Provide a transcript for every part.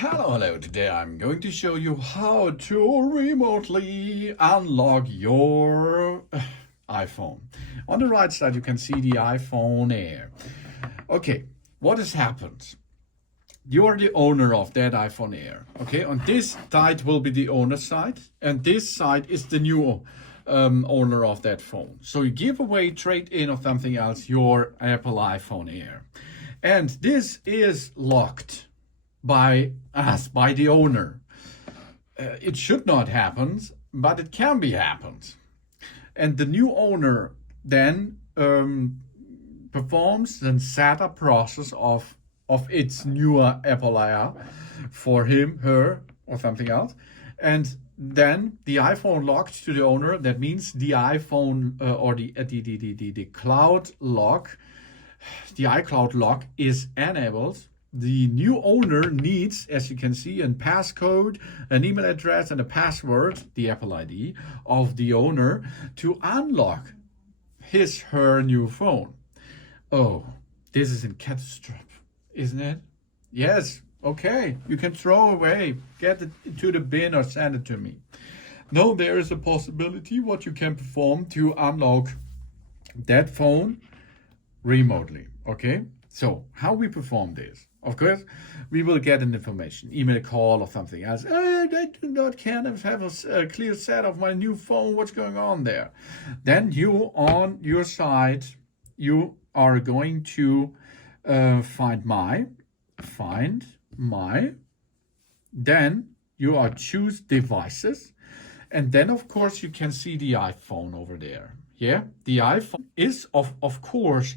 Hello. Today I'm going to show you how to remotely unlock your iPhone. On the right side, you can see the iPhone Air. Okay, what has happened? You're the owner of that iPhone Air. Okay, on this side will be the owner side, and this side is the new owner of that phone. So you give away, trade in, or something else, your Apple iPhone Air. And this is locked by us, by the owner. It should not happen, but it can be happened. And the new owner then performs the setup process of its newer Apple Air for him, her, or something else. And then the iPhone locked to the owner. That means the iPhone or the cloud lock, the iCloud lock is enabled. The new owner needs, as you can see, a passcode, an email address, and a password, the Apple ID of the owner, to unlock her new phone. Oh, this is a catastrophe, isn't it? Yes, okay, you can throw away, get it to the bin or send it to me. No, there is a possibility what you can perform to unlock that phone remotely, okay? So how we perform this? Of course, we will get an information, email, call, or something else. I do not can have a clear set of my new phone. What's going on there? Then you, on your side, you are going to find my. Then you are choose devices. And then, of course, you can see the iPhone over there. Yeah, the iPhone is, of course,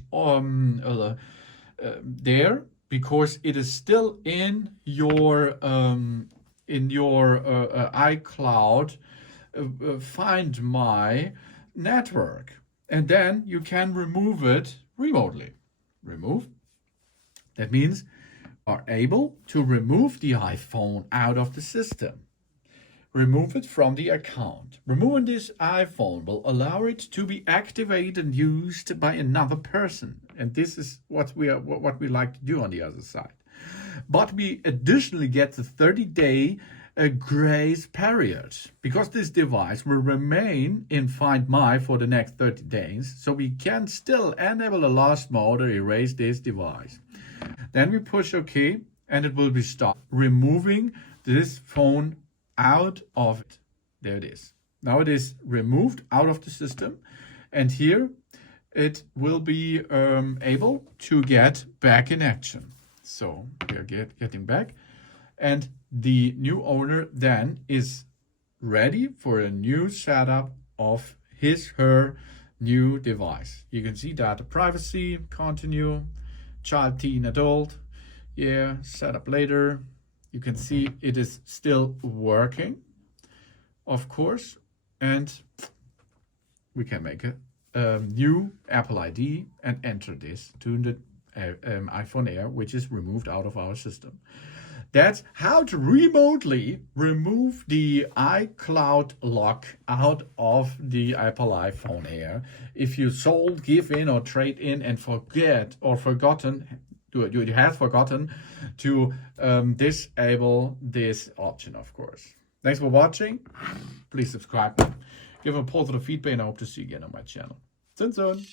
there, because it is still in your iCloud Find My network, and then you can remove it remotely. Remove. That means are able to remove the iPhone out of the system. Remove it from the account. Removing this iPhone will allow it to be activated and used by another person. And this is what we like to do on the other side. But we additionally get the 30-day grace period, because this device will remain in Find My for the next 30 days. So we can still enable a lost mode or erase this device. Then we push OK, and it will be stopped. Removing this phone out of it. There it is. Now it is removed out of the system, and here it will be able to get back in action. So we are getting back, and the new owner then is ready for a new setup of her new device. You can see data privacy, continue, child, teen, adult, yeah, setup later. You can see it is still working, of course, and we can make a new Apple ID and enter this to the iPhone Air, which is removed out of our system. That's how to remotely remove the iCloud lock out of the Apple iPhone Air. If you sold, give in, or trade in and you have forgotten to disable this option, of course. Thanks for watching. Please subscribe, give a positive feedback, and I hope to see you again on my channel. Soon.